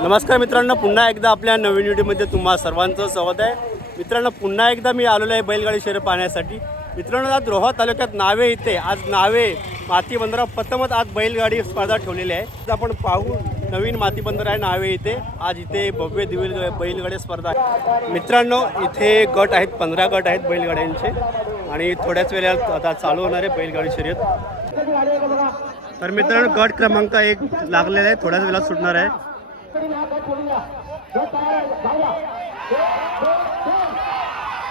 नमस्कार मित्रांनो, पुन्हा एकदा आपल्या नवीन व्हिडिओमध्ये तुम्हा सर्वांचं स्वागत आहे. मित्रांनो, पुन्हा एकदा मी आलेलो आहे बैलगाडी शर्यत पाहण्यासाठी. मित्रांनो, आज रोहा तालुक्यात नावे इथे आज नावे माती बंदरा प्रथमच आज बैलगाडी स्पर्धा ठेवलेली आहे. आज आपण पाहू नवीन माती बंदर आहे नावे इथे. आज इथे भव्य दिव्य बैलगाडी स्पर्धा आहे. मित्रांनो, इथे गट आहेत, 15 गट आहेत बैलगाड्यांचे आणि थोड्याच वेळात आता चालू होणार आहे बैलगाडी शर्यत. तर मित्रांनो, गट क्रमांक 1 लागलेला आहे, थोड्याच वेळात सुटणार आहे.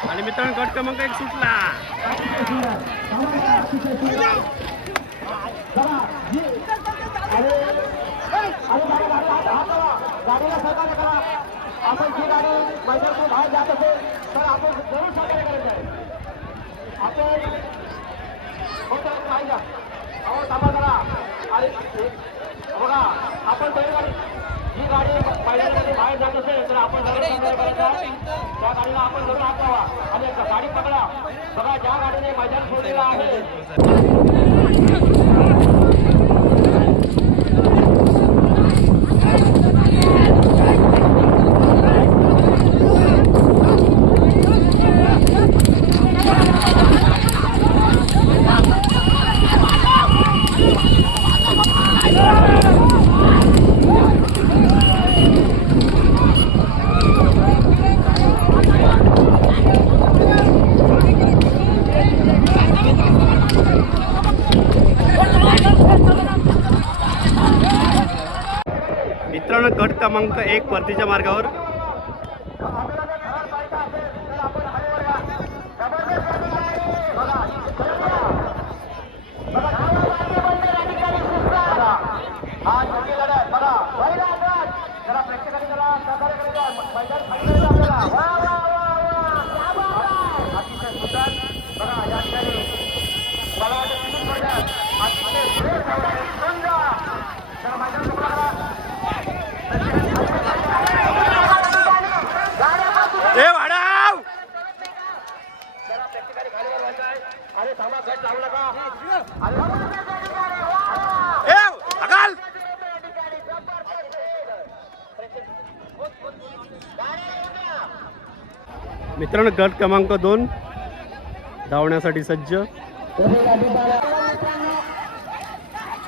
आणि मित्रांनो, गट क्रमांक 1 सुटला. ही गाडी पहिल्यांदा बाहेर जात असेल तर आपण त्या गाडीला आपण धरून हात लावा आणि गाडी पकडा. बघा, ज्या गाडीने मैदान सोडलेलं आहे. मित्रांनो, गट क्रमांक 1 परतीच्या मार्गावर. मित्रांनो, गट क्रमांक 2 धावण्यासाठी सज्ज.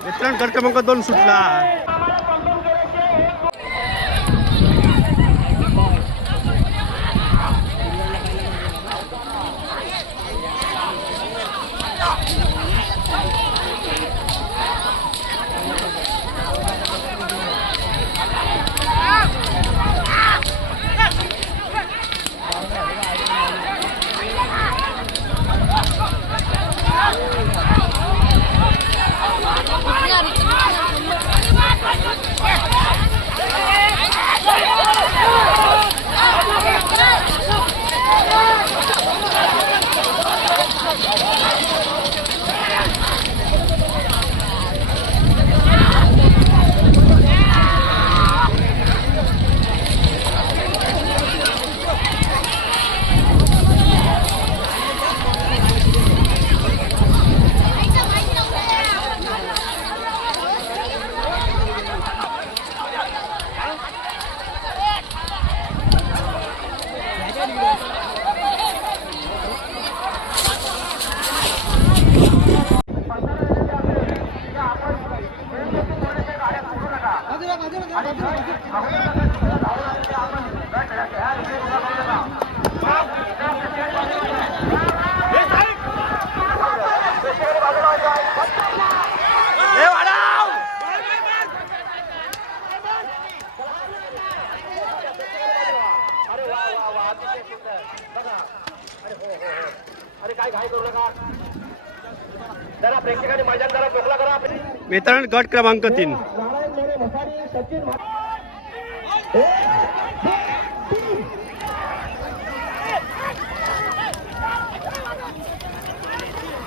मित्रांनो, गट क्रमांक 2 सुटला. मित्रांनो, गट क्रमांक 3.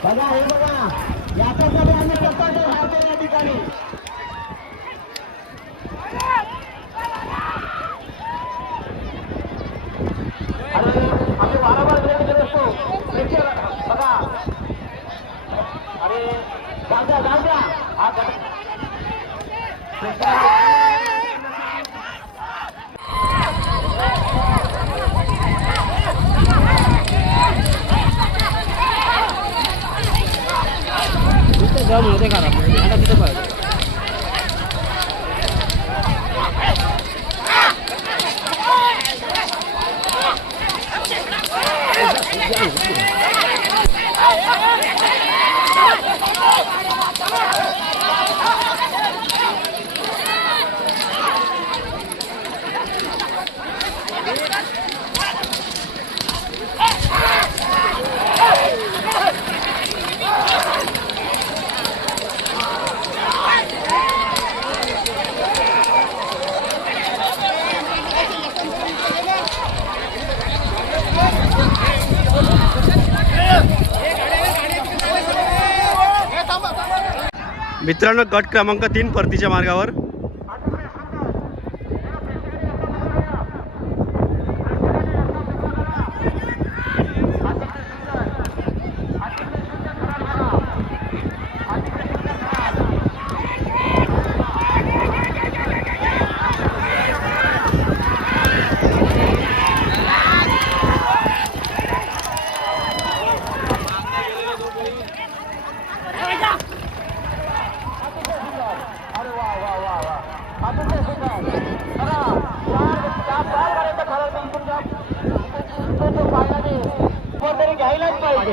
बघा, हे बघा, याच्यासाठी आम्ही स्वतःच्या भारताच्या या ठिकाणी आम्ही वारंवार गेलो असतो. बघा, अरे जाऊ द्या. हा जाऊन होते खराब आता तिथे पाहिजे. मित्रांनो गट क्रमांक 3 परतीच्या मार्गावर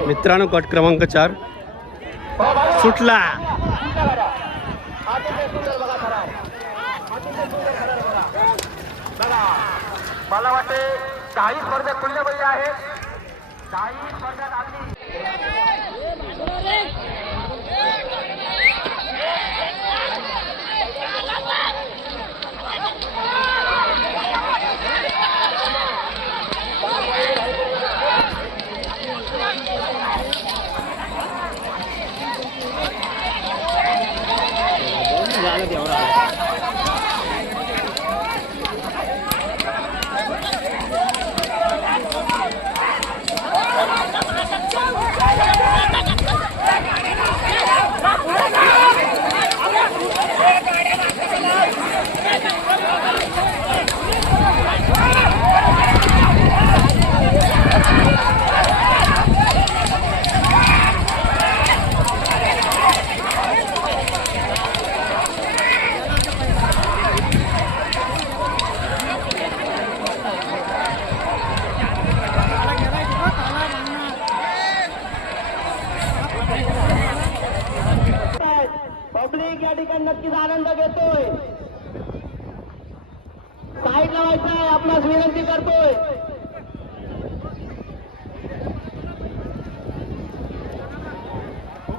मित्रांनो गट क्रमांक 4 सुटला. मला वाटते काही स्पर्धेत तुल्यबळी आहेत, काही स्पर्धेत अगदी पब्लिक या ठिकाणी नक्कीच आनंद घेतोय. साईड लावायचं आहे आपणास विनंती करतोय.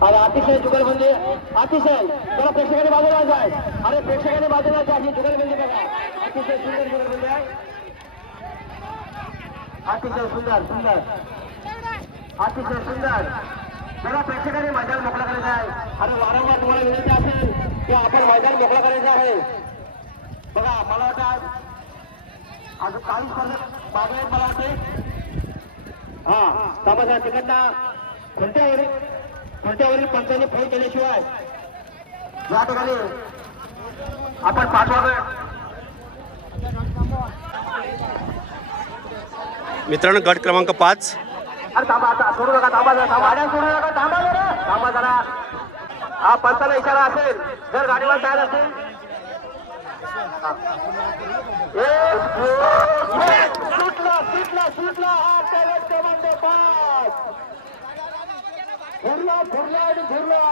अरे अतिशय जुगलबंदी, अतिशय जरा प्रेक्षकांनी बाजूला जाय. अरे प्रेक्षकांनी बाजूला जाय. ही जुगलबंदी बघा, अतिशय सुंदर जुगलबंदी आहे. अतिशय सुंदर सुंदर अतिशय सुंदर. जरा प्रेक्षकांनी मैदान मोकळा करायचं आहे. अरे वारंवार तुम्हाला विनंती असेल की आपण मैदान मोकळा करायचं आहे. बघा मला वाटतं अजून काही स्पर्धेत मागे आहेत मला वाटते. हा समाजा तिकडनं खुर्ट्यावरील पंचांनी फोन केल्याशिवाय या ठिकाणी आपण 5 वाजता. मित्रांनो गट क्रमांक 5 अरे थांबा, आता सोडू नका, थांबा जरा, थांबा सोडू नका, थांबा जरा, थांबा जरा. हा पंचाला इशारा असेल जर गाडीवर तयार असेल. सुटला सुटला सुटला. हा टॅलेंट क्रमांक 5 फिरला फिरला आणि फिरला.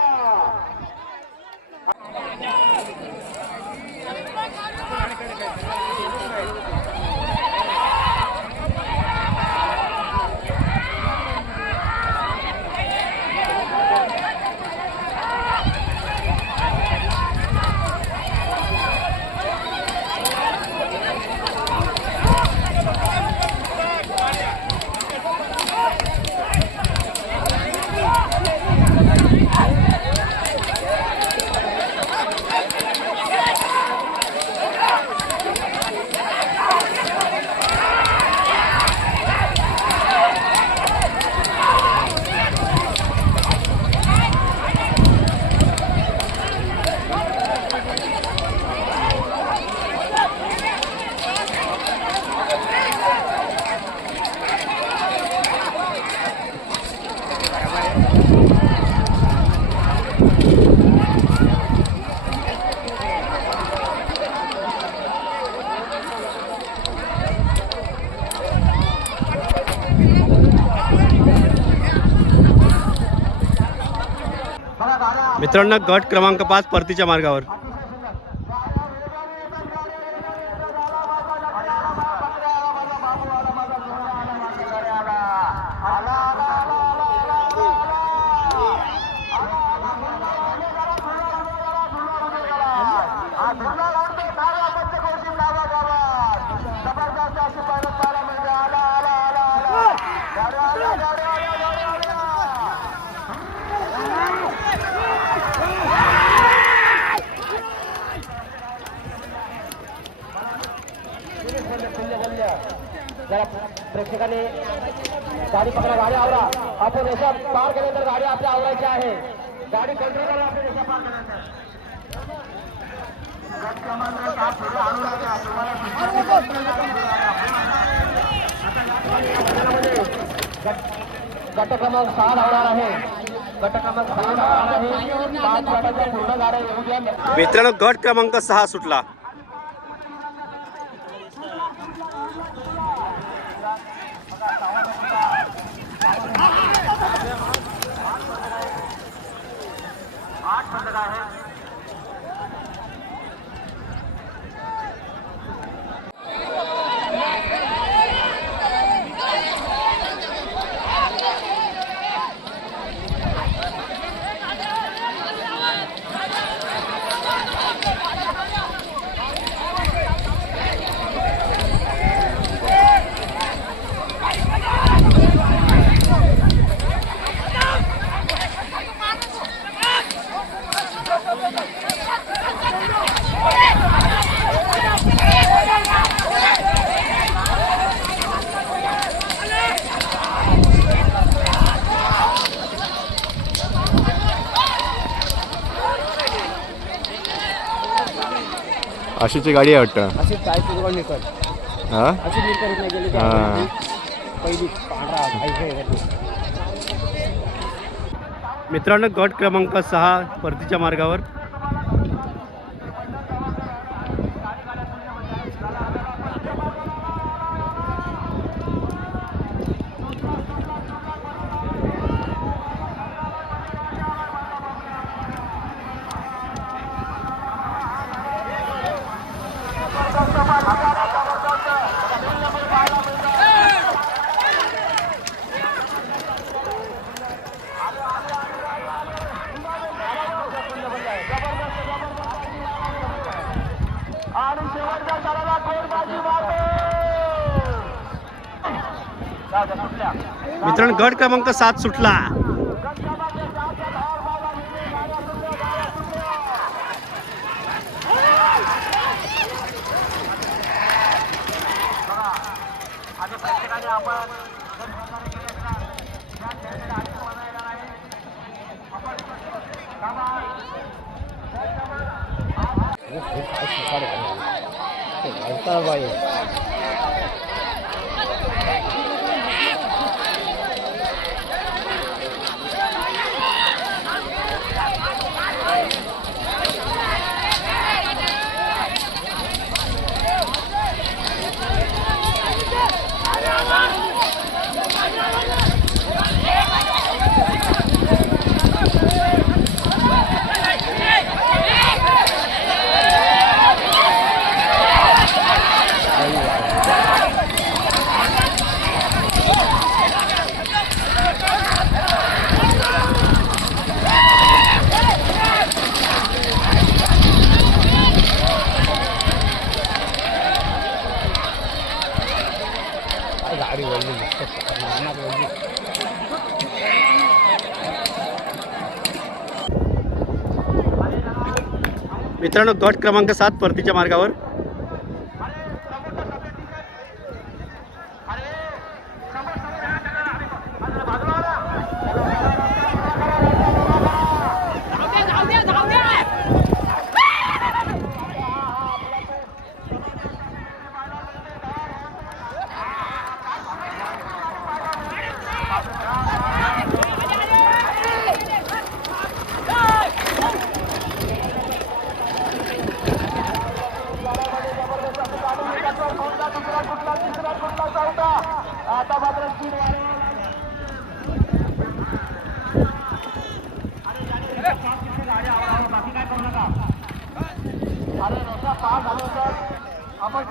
मित्रांनो गट क्रमांक 5 परतीच्या मार्गावर. जरा प्रेक्षकांनी गाडी पकडा, गाडी आवरा. आपण रेषा पार केल्यानंतर गाडी आपल्या आवरायची आहे. गाडी कंट्रोल करा. आपण रेषा पार केल्यानंतर गट क्रमांक 6 धावणार आहे. गट क्रमांक 6 धावणार आहे. 5 गटाच्या पूर्ण गाड्या येऊ द्या. मित्रांनो गट क्रमांक 6 सुटला. अशीची गाडी आहे वाटतं. अशी चायची दुकान निघत हा अशी निघत नाही गेली हा. पहिली पांढरा मित्रांनो गट क्रमांक 6 परतीच्या मार्गावर. मित्रांनो गट क्रमांक 7 सुटला. मित्रांनो गट क्रमांक 7 परतीच्या मार्गावर.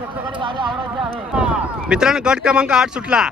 प्रेक्षकांनी गाडी आवडायची आहे. मित्रांनो गट क्रमांक 8 सुटला.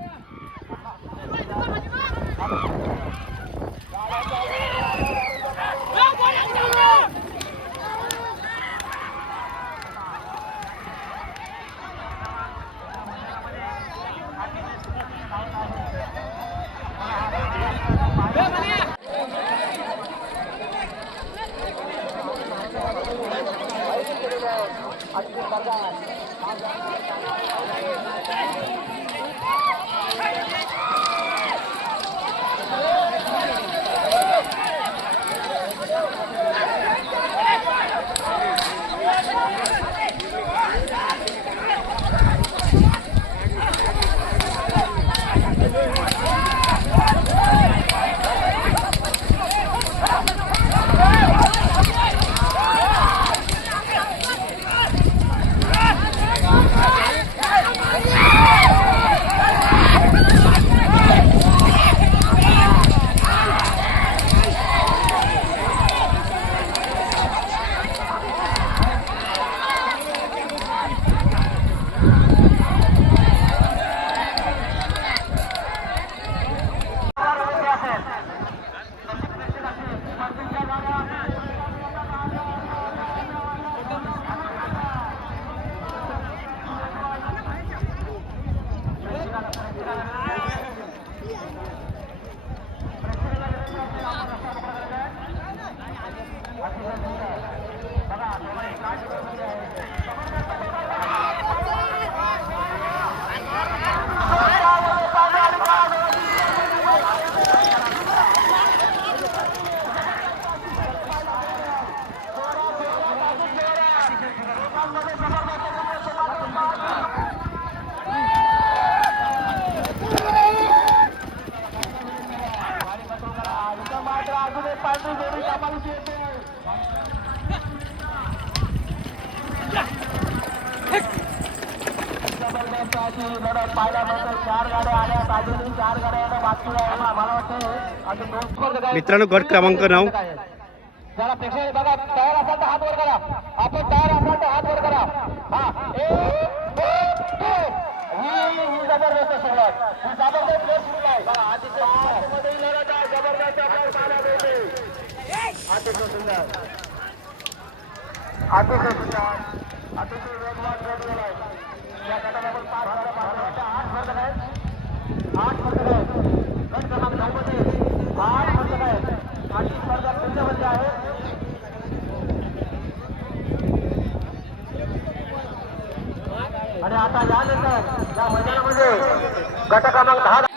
मित्रांनो गट क्रमांक 9. जरा प्रेक्षक बघा, तयार असाल तर हात वर करा. आपण तयार असाल तर हात वर करा. हा, ही जबरदस्त सुरुवात, ही जबरदस्त प्लेस सुरू आहे. आतमध्ये लढत आहे, जबरदस्त आपल्याला पाहायला मिळते. अतिशय सुंदर, अतिशय सुंदर, अतिशय वेगवान जोडलेला आहे. या गटाला आपण 5 गट पाहतो. 8 स्पर्धक आहेत, 8 स्पर्धक आहेत. गट क्रमांक 9 मध्ये 8 स्पर्धक आहेत आणि स्पर्धा केंद्रामध्ये आहे. आणि आता यानंतर या मैदानामध्ये गट क्रमांक 10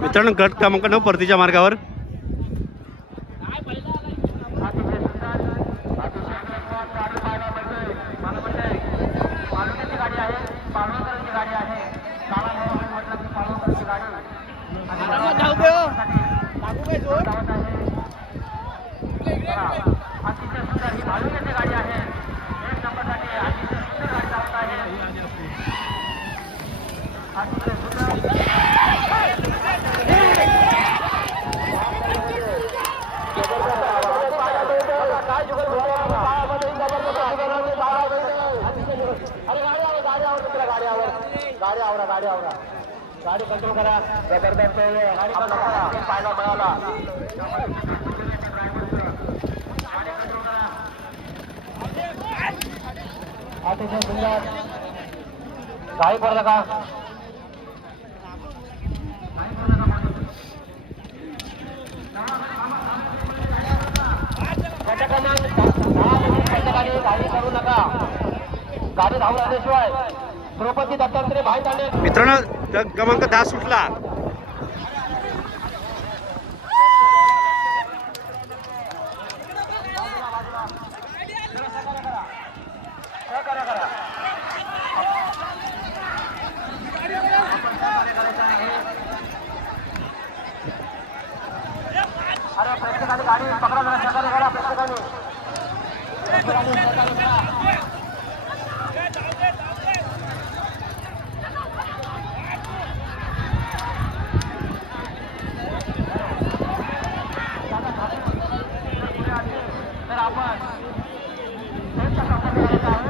मित्रांनो गट क्रमांक 9 परतीच्या मार्गावर. गाडी कंट्रोल करा. जबरदस्त पाहायला मिळाला. अतिशय सुंदर, काही पडलं का? गट क्रमांक 10 मधील प्रत्येकाने गाडी करू नका. गाडी धावून आल्याशिवाय द्रौपदी दत्तात्रय भाई तांडे. मित्रांनो क्रमांक 10 सुटला. अरे प्रत्येकाने गाडी पकडा जरा सहकार्य करा प्रत्येकाने. सहकार्य करा. तर आपण त्यांचा संपर्क करायचा आहे.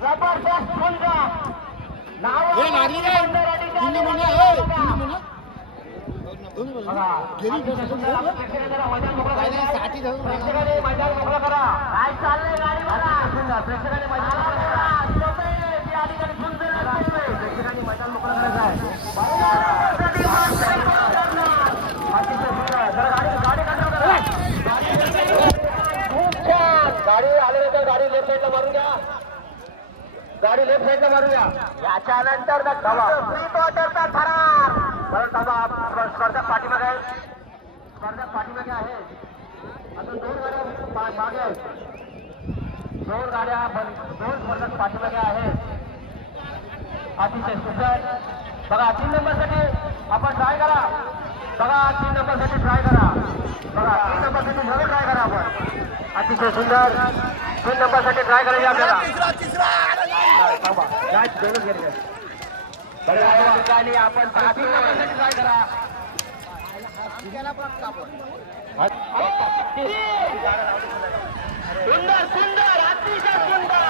जबरदस्त सुंदर नाव प्रेक्षकाने मैदान मोकळं करा. काय चाललंय गाडी बघा. प्रेक्षकाने मैदान मोकळं करा. प्रेक्षकाने मैदान मोकळं करायचं आहे. खूप छान गाडी आलेली तर गाडी लेफ्ट साईडला मारून घ्या. गाडी लेफ्ट साईडला मारूया. याच्यानंतर फ्री क्वार्टरचा थरार. परत स्पर्धक पाठीमागे आहे. स्पर्धक पाठीमागे आहे. आता 2 गाड्या मागे आहेत. 2 गाड्या 2 स्पर्धक पाठीमागे आहेत. अतिशय सुंदर. बघा 3 नंबरसाठी आपण ट्राय करा. बघा 3 नंबरसाठी ट्राय करा. बघा 3 नंबरसाठी जरूर ट्राय करा आपण. अतिशय सुंदर. 3 नंबरसाठी ट्राय करायची आपल्याला. ठिकाणी आपण 3 नंबरसाठी ट्राय करा. सुंदर सुंदर अतिशय सुंदर.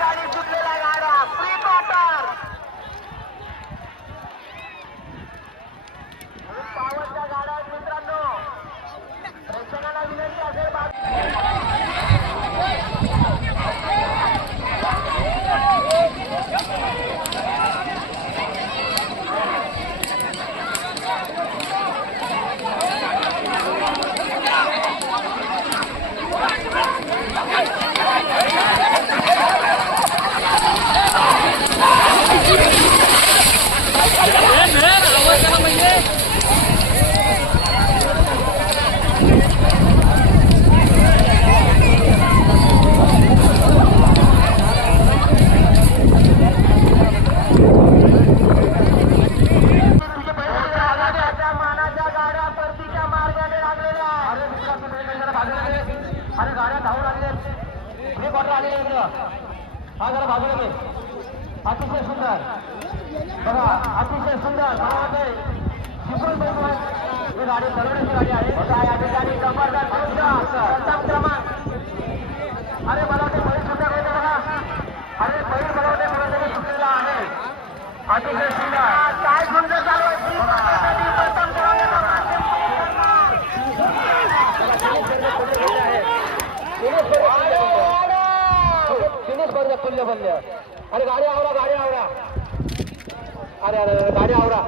गाडी सुटलेल्या गाड्या फ्री क्वार्टर. पावरच्या गाड्या आहेत मित्रांनो. प्रेक्षकांना विनंती असेल अतिशय सुंदर. बघा अतिशय सुंदर. ही गाडी चलवण्याची गाडी आहे. बघा या ठिकाणी जबरदस्त प्रथम क्रमांक. अरे मला ते बैल सुद्धा घेतो बघा. अरे बैल बनवते कुठेतरी सुटलेला आहे. अतिशय सुंदर. काय सुंदर चालू आहे. प्रथम क्रमांक. जबरदस्त तुल्य बल्य. अरे गाडी आवरा, गाडी आवरा. अरे अरे गाडी आवरा.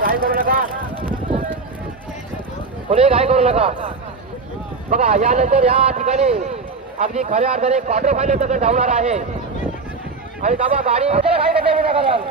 घाई करू नका, कोणी घाई करू नका. बघा यानंतर या ठिकाणी अगदी खऱ्या अर्थाने क्वार्टर फायनल तक धावणार आहे. आणि बाबा गाडी घाई करता कराल.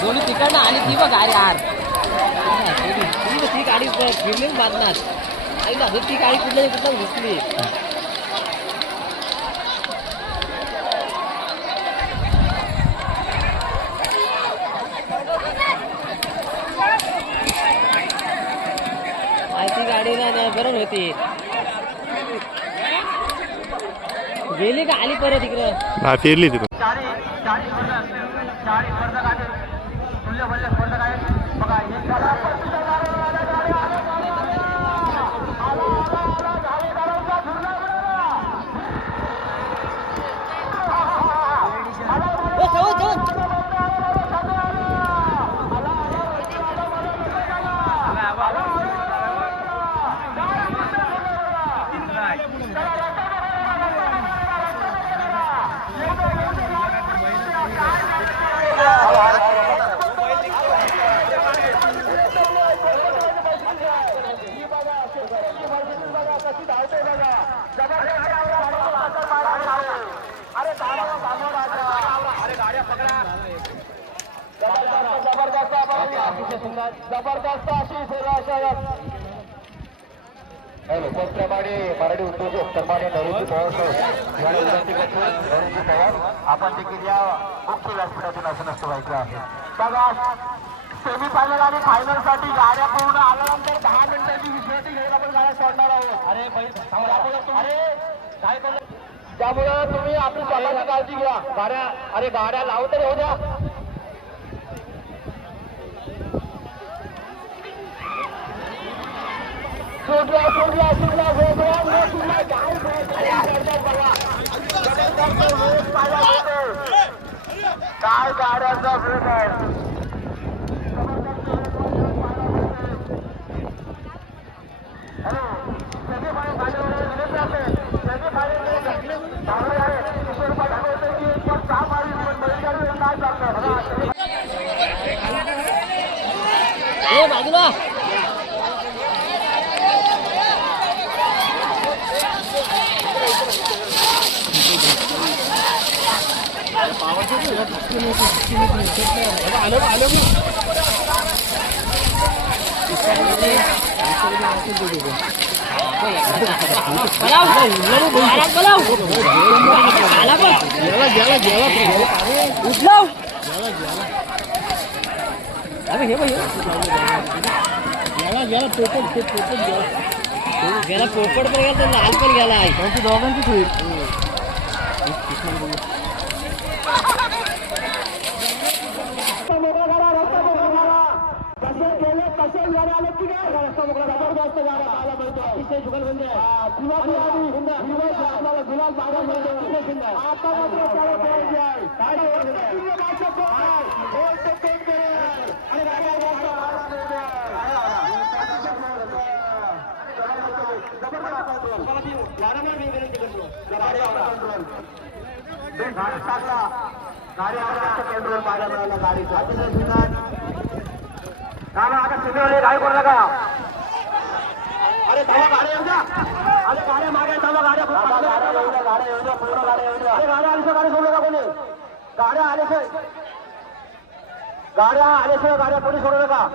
दोन्ही तिकडनं आली ती बघ गाडी यार. ती गाडी फिरलीच बांधणार आई ना, ती गाडी कुठल्या कुठं घुसली. ती गाडी ना बरोबर होती. गेली का आली परत इकडं. हा फिरली ती पण. 40 स्पर्धक आहेत. तुल्य बल्य स्पर्धक आहेत. बघा जबरदस्त अशी सेवा. त्याचप्रमाणे मराठी उद्योजक सन्मान्य नरेंद्र पवार यांना विनंती करतो. नरेंद्र पवार आपण देखील या मुख्य व्यासपीठातून असं नसतं व्हायचं आहे. बघा सेमीफायनल आणि फायनल साठी गाड्या पूर्ण आल्यानंतर 10 मिनिटांची विश्रांती घेऊन आपण गाड्या सोडणार आहोत. अरे काय करणार, त्यामुळं तुम्ही आपली स्वतःची काळजी घ्या. गाड्या लावून तरी होऊ द्या. काय गाड्यांचा वेग आहे. बाजूला गेला पोपट पण गेला तर लाल पण गेला आहे. दोघांचीच होईल. गाडी गाड्या येऊ द्या पूर्ण गाड्या येऊ द्या. अरे गाड्या आल्याशिवाय गाडी सोडू नका कोणी. गाड्या आल्याशिवाय गाड्या कोणी सोडू नका.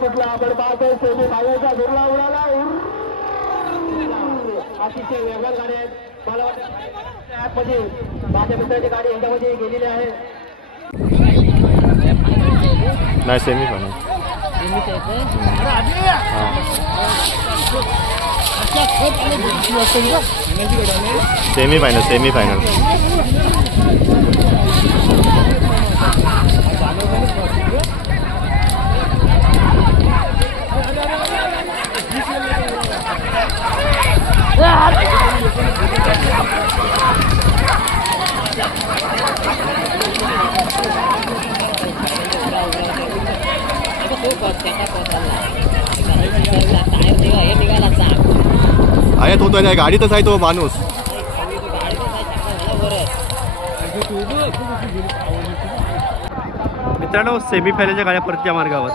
कुठला आपण पाहतोय सेमी फायनलचा दुर्ला उडाला. अतिशय वेगवान गाडी आहेत. मला वाटतं मध्ये माझ्या मित्राची गाडी यांच्यामध्ये गेलेली आहे. नाही सेमी फायनल. Semi final. आहे तो तर गाडीतच आहे तो माणूस. मित्रांनो सेमीफायनलच्या गाड्या परतच्या मार्गावर.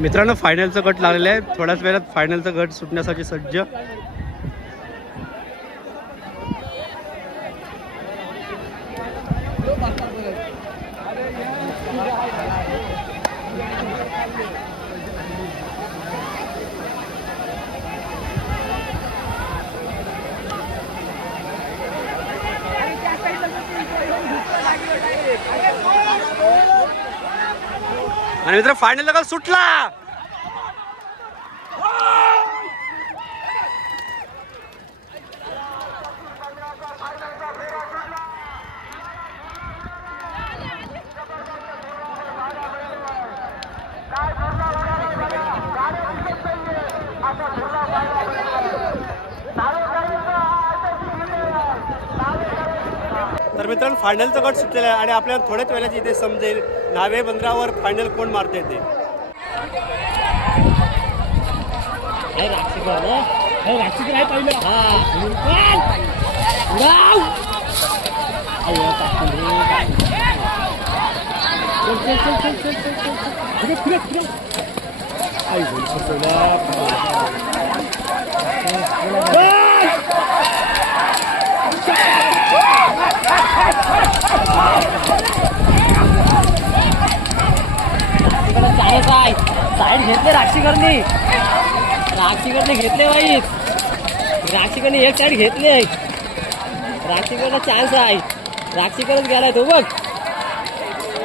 मित्रांनो फायनलचा गट लागलेला आहे. थोड्याच वेळात फायनलचा गट सुटण्यासाठी सज्ज. आणि मित्र फायनलचा गट सुटला. तर मित्रांनो फायनलचा गट सुटलेला आहे आणि आपल्याला थोड्याच वेळात इथे समजेल न्हावे बंदरावर फायनल कोण मारते ते. साईड घेतले राक्षीकरणी घेतले बाई. राक्षीकरणी एक साईड घेतले. राक्षीकरला चान्स आहे. राक्षीकरच गेलाय तो बघ.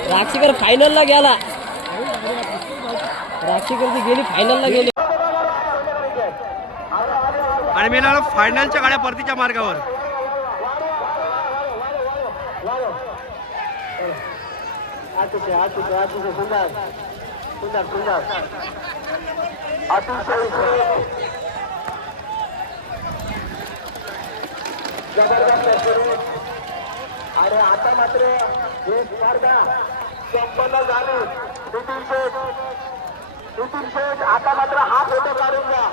राक्षीकर फायनलला गेला. राक्षीकरची गेली फायनलला गेली. आणि मी ना फायनलच्या गाड्या परतीच्या मार्गावर. जबरदस्त आणि आता मात्र ही स्पर्धा संपन्न झाली. नितीन शेठ आता मात्र हा फोटो काढून घ्या.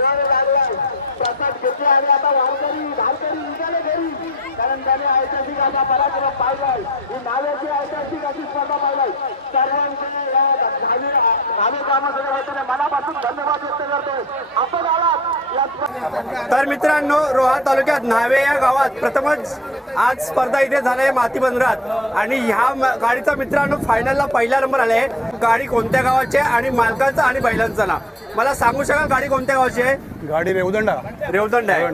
गड लागलाय, प्रसाद घेतले आणि आता धारकरी निघाले घरी. कारण त्याने ऐतिहासिक असा पराक्रम पाहिलाय. ही नावेची ऐतिहासिक अशी स्पर्धा पाहिलाय. सर्वांचे नावे कामाच्या वतीने मनापासून धन्यवाद व्यक्त करतो. आपण आलात. तर मित्रांनो रोहा तालुक्यात न्हावे या गावात प्रथमच आज स्पर्धा इथे झाली आहे माती बंदरात. आणि ह्या गाडीचा मित्रांनो फायनलला पहिला नंबर आला आहे. गाडी कोणत्या गावाची आहे आणि मालकाचा आणि बैलांचा नाव मला सांगू शकाल? गाडी कोणत्या गावाची आहे? गाडी रेवदंडा रेवदंड आहे.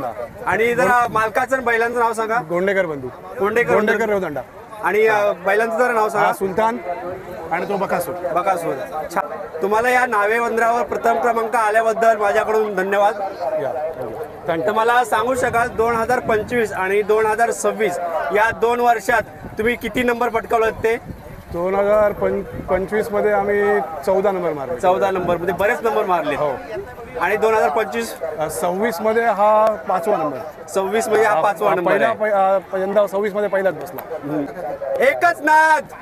आणि जरा मालकाचं आणि बैलांचं नाव सांगा. गोंडेकर बंधू गोंडेकर रेवदंडा. आणि बैलांचं जरा नाव सांगा. हा सुलतान आणि तो बकासूर. बकासूर. छान. तुम्हाला या नावे बंदरावर प्रथम क्रमांक आल्याबद्दल माझ्याकडून धन्यवाद. तर मला सांगू शकाल 2025 आणि 2026 या 2 वर्षात तुम्ही किती नंबर पटकावलेत ते? 2025 मध्ये आम्ही 14 नंबर मारले. 14 नंबर मध्ये बरेच नंबर मारले. हो. आणि 2025 26 मध्ये हा 5वा नंबर. 26 मध्ये हा 5वा नंबर आहे. यंदा 26 मध्ये पहिलाच बसला. एकच नाद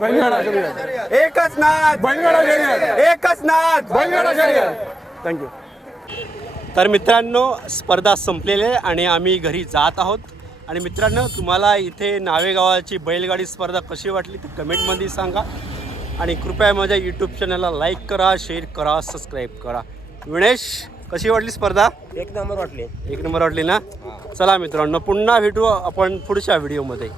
बैलगाडा शर्यत. एकच नाद बैलगाडा शर्यत. एकच नाद बैलगाडा शर्यत. थँक्यू. तर मित्रांनो स्पर्धा संपलेली आहे आणि आम्ही घरी जात आहोत. आणि मित्रांनो तुम्हाला इथे नावे गावाची बैलगाडी स्पर्धा कशी वाटली ते कमेंटमध्ये सांगा. आणि कृपया माझ्या यूट्यूब चॅनलला लाईक करा, शेअर करा, सबस्क्राईब करा. विनेश कशी वाटली स्पर्धा? एक नंबर वाटले. एक नंबर वाटली ना. चला मित्रांनो पुन्हा भेटू आपण पुढच्या व्हिडिओमध्ये.